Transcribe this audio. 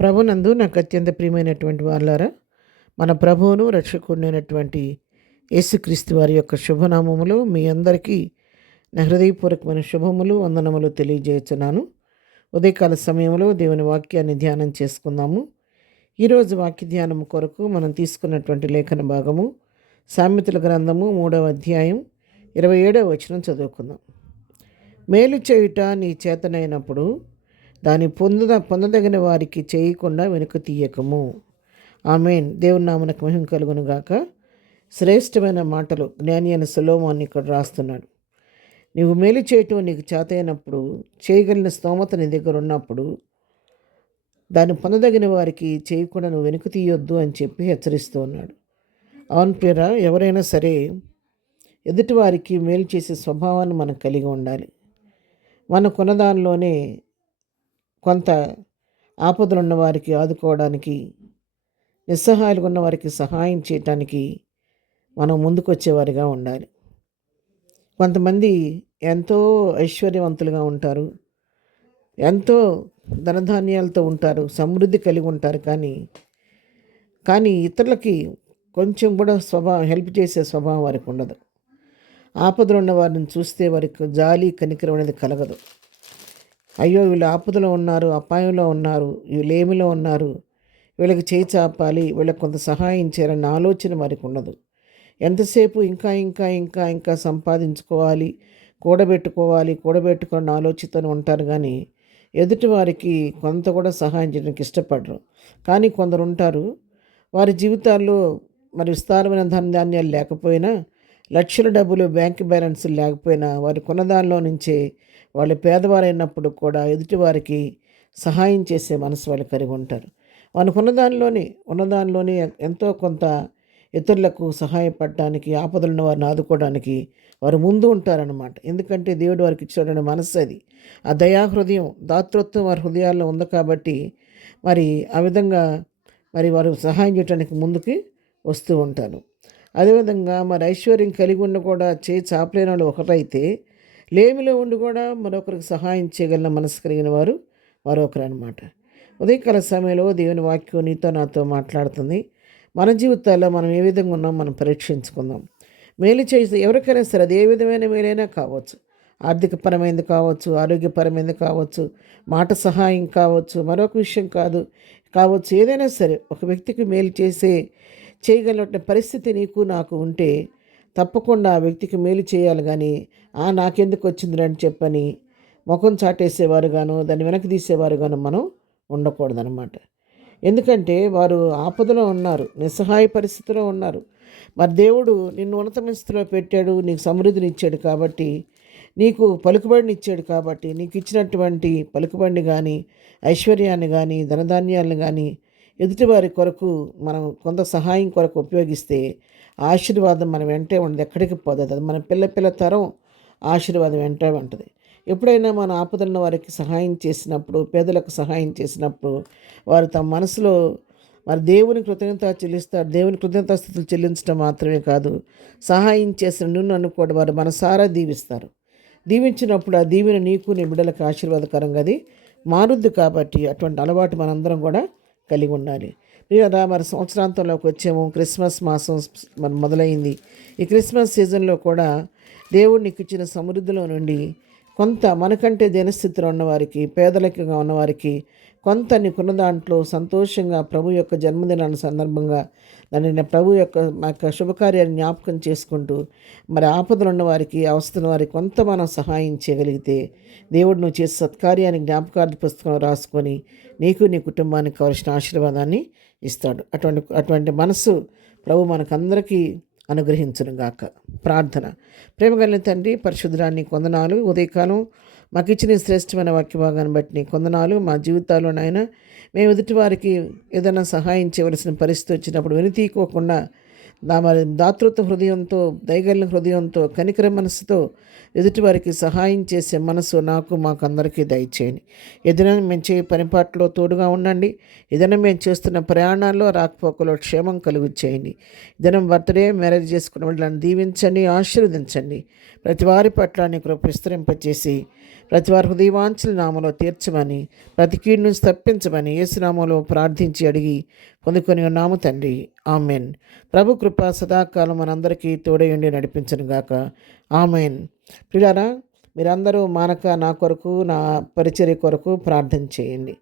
ప్రభునందు నాకు అత్యంత ప్రియమైనటువంటి వాళ్ళారా, మన ప్రభువును రక్షకుడైనటువంటి యేసుక్రీస్తు వారి యొక్క శుభనామములు మీ అందరికీ నా హృదయపూర్వకమైన శుభములు వందనములు తెలియజేస్తున్నాను. ఉదయకాల సమయంలో దేవుని వాక్యాన్ని ధ్యానం చేసుకుందాము. ఈరోజు వాక్య ధ్యానం కొరకు మనం తీసుకున్నటువంటి లేఖన భాగము సామెతల గ్రంథము 3వ అధ్యాయం 27వ వచనం చదువుకుందాం. మేలు చేయుట నీ చేతనైనప్పుడు దాన్ని పొందదగిన వారికి చేయకుండా వెనుక తీయకము. ఆమేన్. దేవుని నామమునకు మహిమ కలుగును గాక. శ్రేష్టమైన మాటలు జ్ఞాని అయిన సొలొమోను ఇక్కడ రాస్తున్నాడు. నీవు మేలు చేయటం నీకు చేతైనప్పుడు, చేయగలిగిన స్తోమత నీ దగ్గర ఉన్నప్పుడు దాన్ని పొందదగిన వారికి చేయకుండా నువ్వు వెనుక తీయొద్దు అని చెప్పి హెచ్చరిస్తూ ఉన్నాడు. అవును ప్రియరా, ఎవరైనా సరే ఎదుటివారికి మేలు చేసే స్వభావాన్ని మనం కలిగి ఉండాలి. మన కొనదానిలోనే కొంత ఆపదలు ఉన్న వారికి ఆదుకోవడానికి, నిస్సహాయాలుగా ఉన్న వారికి సహాయం చేయటానికి మనం ముందుకొచ్చేవారిగా ఉండాలి. కొంతమంది ఎంతో ఐశ్వర్యవంతులుగా ఉంటారు, ఎంతో ధనధాన్యాలతో ఉంటారు, సమృద్ధి కలిగి ఉంటారు. కానీ ఇతరులకి కొంచెం కూడా హెల్ప్ చేసే స్వభావం వారికి ఉండదు. ఆపదలు ఉన్న వారిని చూస్తే వారికి జాలి కనికరం అనేది కలగదు. అయ్యో వీళ్ళు ఆపదలో ఉన్నారు, అపాయంలో ఉన్నారు, వీళ్ళు ఏమిలో ఉన్నారు, వీళ్ళకి చేయి చాపాలి, వీళ్ళకి కొంత సహాయం చేయాలన్న ఆలోచన వారికి ఉండదు. ఎంతసేపు ఇంకా ఇంకా ఇంకా ఇంకా సంపాదించుకోవాలి, కూడబెట్టుకున్న ఆలోచనతో ఉంటారు. కానీ ఎదుటి వారికి కొంత కూడా సహాయం చేయడానికి ఇష్టపడరు. కానీ కొందరు ఉంటారు, వారి జీవితాల్లో మరి విస్తారమైన ధనధాన్యాలు లేకపోయినా, లక్షల డబ్బులు బ్యాంక్ బ్యాలెన్స్ లేకపోయినా, వారి కొన్నదానిలో నుంచే వాళ్ళు పేదవారైనప్పుడు కూడా ఎదుటివారికి సహాయం చేసే మనసు వాళ్ళు కలిగి ఉంటారు. వాళ్ళకు ఉన్నదానిలోనే ఎంతో కొంత ఇతరులకు సహాయపడటానికి, ఆపదలను వారిని ఆదుకోవడానికి వారు ముందు ఉంటారన్నమాట. ఎందుకంటే దేవుడు వారికి ఇచ్చిన మనసు అది. ఆ దయాహృదయం, దాతృత్వం వారి హృదయాల్లో ఉంది కాబట్టి మరి ఆ విధంగా మరి వారు సహాయం చేయడానికి ముందుకి వస్తూ ఉంటారు. అదేవిధంగా మరి ఐశ్వర్యం కలిగి ఉండి కూడా చేయి చాపలేని వాళ్ళు ఒకరైతే, లేమిలో ఉండి కూడా మరొకరికి సహాయం చేయగలిగిన మనసు కలిగిన వారు మరొకరు అనమాట. ఉదయకాల సమయంలో దేవుని వాక్యం నీతో నాతో మాట్లాడుతుంది. మన జీవితాల్లో మనం ఏ విధంగా ఉన్నాం మనం పరీక్షించుకుందాం. మేలు చేస్తే ఎవరికైనా సరే అది ఏ విధమైన మేలైనా కావచ్చు, ఆర్థికపరమైనది కావచ్చు, ఆరోగ్యపరమైనది కావచ్చు, మాట సహాయం కావచ్చు, మరొక విషయం కావచ్చు, ఏదైనా సరే ఒక వ్యక్తికి మేలు చేయగలిగిన పరిస్థితి నీకు నాకు ఉంటే తప్పకుండా ఆ వ్యక్తికి మేలు చేయాలి. కానీ నాకెందుకు వచ్చింది అని చెప్పని ముఖం చాటేసేవారు గాను, దాన్ని వెనక్కి తీసేవారు గాను మనం ఉండకూడదనమాట. ఎందుకంటే వారు ఆపదలో ఉన్నారు, నిస్సహాయ పరిస్థితిలో ఉన్నారు. మరి దేవుడు నిన్ను ఉన్నతమైన స్థితిలో పెట్టాడు, నీకు సమృద్ధిని ఇచ్చాడు కాబట్టి, నీకు పలుకుబడిని ఇచ్చాడు కాబట్టి, నీకు ఇచ్చినటువంటి పలుకుబడిని కానీ, ఐశ్వర్యాన్ని కానీ, ధనధాన్యాలను కానీ ఎదుటివారి కొరకు మనం కొంత సహాయం కొరకు ఉపయోగిస్తే ఆశీర్వాదం మన వెంటే ఉండదు, ఎక్కడికి పోతుంది. అది మన పిల్ల తరం ఆశీర్వాదం వెంటే ఉంటుంది. ఎప్పుడైనా మన ఆపదలను వారికి సహాయం చేసినప్పుడు, పేదలకు సహాయం చేసినప్పుడు వారు తమ మనసులో మరి దేవుని కృతజ్ఞతాస్థుతులు చెల్లించడం మాత్రమే కాదు, సహాయం చేసిన నన్ను కూడా వారు మనసారా దీవిస్తారు. దీవించినప్పుడు ఆ దీవెన నీకు నీ బిడ్డలకు ఆశీర్వాదకరంగా అది మారుద్ది. కాబట్టి అటువంటి అలవాటు మనందరం కూడా కలిగి ఉండాలి. మరి సంవత్సరాంతంలోకి వచ్చాము, క్రిస్మస్ మాసం మరి మొదలైంది. ఈ క్రిస్మస్ సీజన్లో కూడా దేవుడు నీకు ఇచ్చిన సమృద్ధిలో నుండి కొంత మనకంటే దీనస్థితిలో ఉన్నవారికి, పేదరికంగా ఉన్నవారికి కొంత నీకున్న దాంట్లో సంతోషంగా ప్రభు యొక్క జన్మదినాన్ని సందర్భంగా దాన్ని ప్రభు యొక్క శుభకార్యాన్ని జ్ఞాపకం చేసుకుంటూ మరి ఆపదలు ఉన్న వారికి, అవసరం వారికి కొంత మనం సహాయం చేయగలిగితే దేవుడు నువ్వు చేసే సత్కార్యాన్ని జ్ఞాపకార్థ పుస్తకంలో రాసుకొని నీకు నీ కుటుంబానికి కావాల్సిన ఆశీర్వాదాన్ని ఇస్తాడు. అటువంటి మనసు ప్రభు మనకందరికీ అనుగ్రహించును గాక. ప్రార్థన. ప్రేమగలిగిన తండ్రి, పరిశుద్ధురాన్ని కొందనాలు. ఉదయకాలం మాకు ఇచ్చిన శ్రేష్టమైన వాక్య భాగాన్ని బట్టి నీ కొందనాలు. మా జీవితాల్లో నాయన మేము ఎదుటి వారికి ఏదైనా సహాయం చేయవలసిన పరిస్థితి వచ్చినప్పుడు వెనుతీయకోకుండా మరి దాతృత్వ హృదయంతో, దయగలిగిన హృదయంతో, కనికర మనసుతో ఎదుటివారికి సహాయం చేసే మనసు నాకు మాకు అందరికీ దయచేయండి. ఏదైనా మేము చేయ పనిపాట్లో తోడుగా ఉండండి. ఏదైనా మేము చేస్తున్న ప్రయాణాల్లో రాకపోకలో క్షేమం కలుగు చేయండి. ఏదైనా బర్త్డే మ్యారేజ్ చేసుకున్న వాళ్ళని దీవించండి, ఆశీర్వదించండి. ప్రతి వారి పట్ల నీ కృప విస్తరింపచేసి ప్రతి వారి హృదయవాంఛల నామలో తీర్చమని, ప్రతి కీడు నుంచి తప్పించమని యేసునామలో ప్రార్థించి అడిగి పొందుకొని ఉన్నాము తండ్రి. ఆమెన్. ప్రభు కృప సదాకాలం మనందరికీ తోడయుండి నడిపించను గాక. ఆమెన్. ప్రియులారా, మీరందరూ మానక నా కొరకు, నా పరిచర్య కొరకు ప్రార్థన చేయండి.